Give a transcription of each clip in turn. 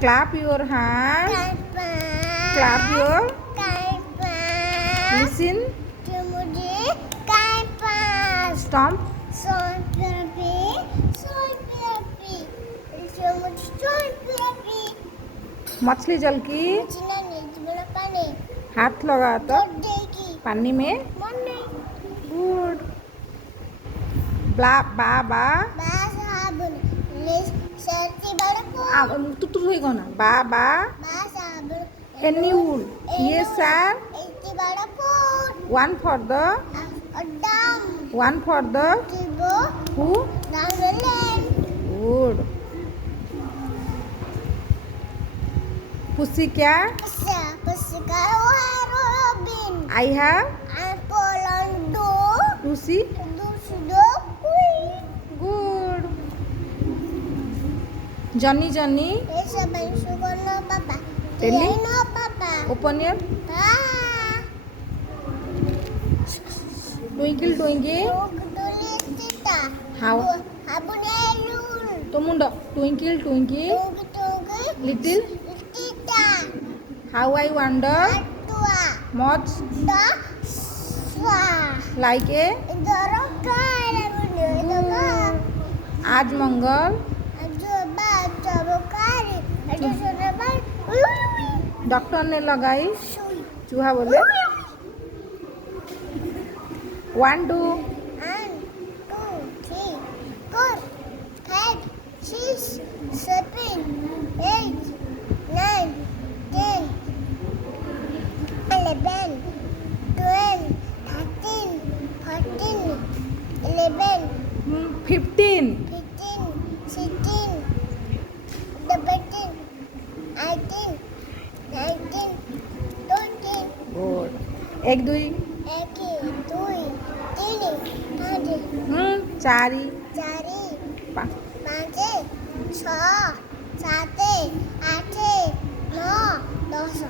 Clap your hands. Clap your. Listen. Stomp. मछली जल की हाथ लगा तो पानी में गुड ब्ला बा बा तू होई गना बा बा एनी वुड ये sir one for the who good pussy cat I have pussy good Johnny Telly open your twinkle how Tomunda twinkle little how I wonder much like a आज मंगल डॉक्टर ने लगाई चूहा बोले 1 2 3 4 5 6 7 8 9 10 11 12 13 14 11 15 16 17 18 19 20 गुड एक दुई चारि ପାଞ୍ଚ ଛଅ ସାତ ଆଠ ନଅ 10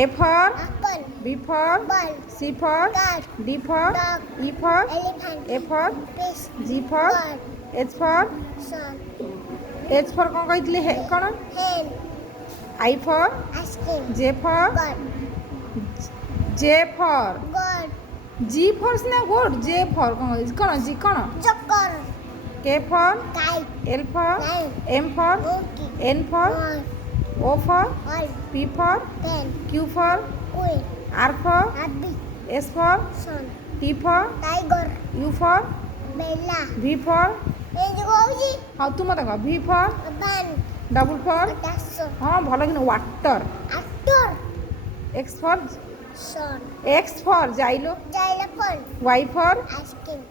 A for apple B for ball C for cat D for dog E for elephant A for fish G for bird H for sun H for कौन कहते हैं कौन hen I for ice cream J for bird J for god G for सिना good J for कौन G कौन joker K for kite L for lion M for monkey N for mouse O for ball P for pen Q for queen R for rabbit S for sun T for tiger U for bella V for ଏମିତି କହୁଛି हाँ तू मत कह V for ban double for dash हाँ भल कि water actor X for sun X for Xylo xylophone Y for ice cream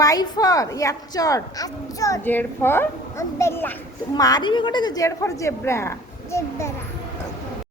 Y for याचर actor Z for umbrella मारी भी गोटे Z for zebra zebra